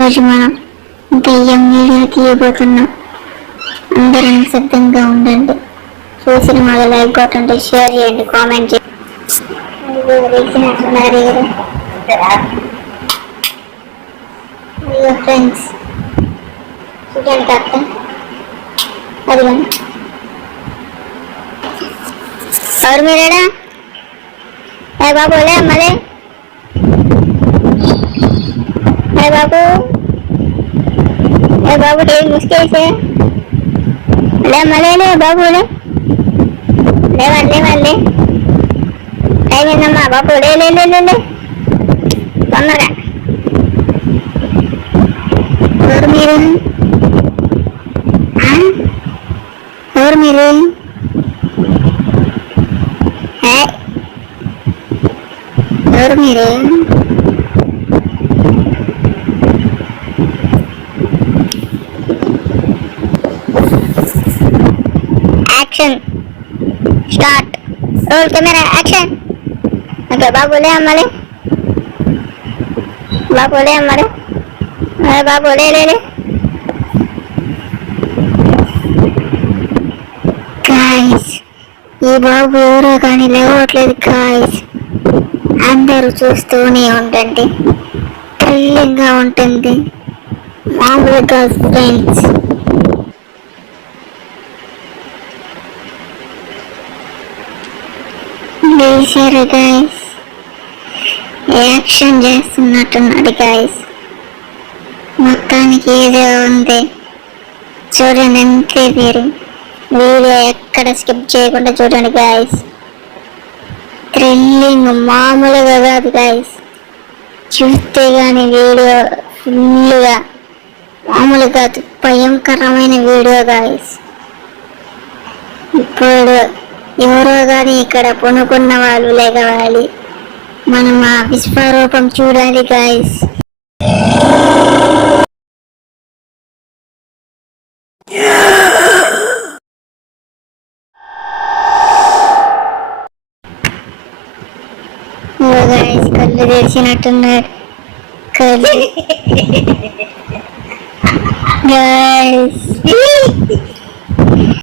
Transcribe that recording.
రోజు మనం దెయ్యం వీడియో తీయబోతున్నాం. అందరూ సిద్ధంగా ఉండండి. చూసిన వాళ్ళు లైక్ కొట్టండి, షేర్ చేయండి, కామెంట్ చేయండి. ఫ్రెండ్స్ చూడండి అక్క, అది और मेरा है बाबू ले मले है बाबू तेरी मुश्किल से ले मले ले बाबू ले ले टाइम है ना बाबू ले ले ले ले ले तొందరగా ఎవరు మీరు ఎవరు మీరు ఎవరు మీరు action start roll camera action okay బాబులే అమ్మాలి బాబులే అమ్మాలి బాబులే లే గాయ్స్ ఈ బాబు ఎవరో కానీ లేవట్లేదు గాయ్స్. అందరూ చూస్తూనే ఉండండి, థ్రిల్లింగ్గా ఉంటుంది. మామూలుగా ఫ్రెండ్స్ లేచారు గాయస్, యాక్షన్ చేస్తున్నట్టున్నాడు గాయస్. మొత్తానికి ఏదో ఉంది చూడండి, అంతే మీరు వీడియో ఎక్కడ స్కిప్ చేయకుండా చూడండి గాయస్. థ్రిల్లింగ్ మామూలుగా కాదు గాయస్, చూస్తే కానీ వీడియో ఫుల్గా మామూలుగా కాదు, భయంకరమైన వీడియో గాయస్. ఇప్పుడు ఎవరో కానీ ఇక్కడ పొనుకున్న వాళ్ళు లేకవాలి, మనం ఆ విశ్వరూపం చూడాలి గాయస్. గాయస్ కళ్ళు తెరిచినట్టున్నాడు కళ్ళు గాయస్.